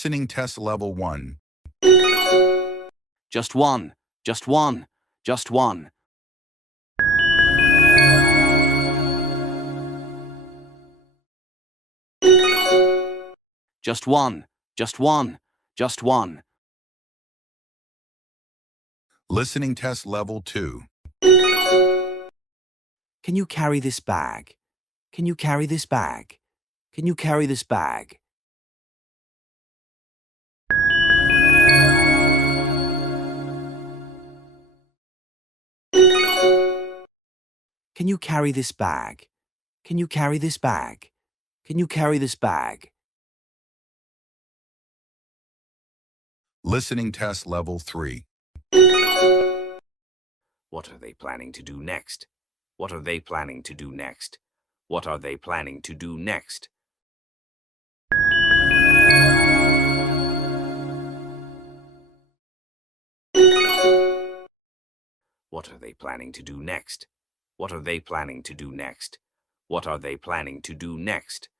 Listening test level 1. Just one, just one, just one. Just one, just one, just one. Listening test level 2. Can you carry this bag? Can you carry this bag? Can you carry this bag? Can you carry this bag? Can you carry this bag? Can you carry this bag? Listening test level 3. What are they planning to do next? What are they planning to do next? What are they planning to do next? What are they planning to do next? What are they planning to do next? What are they planning to do next?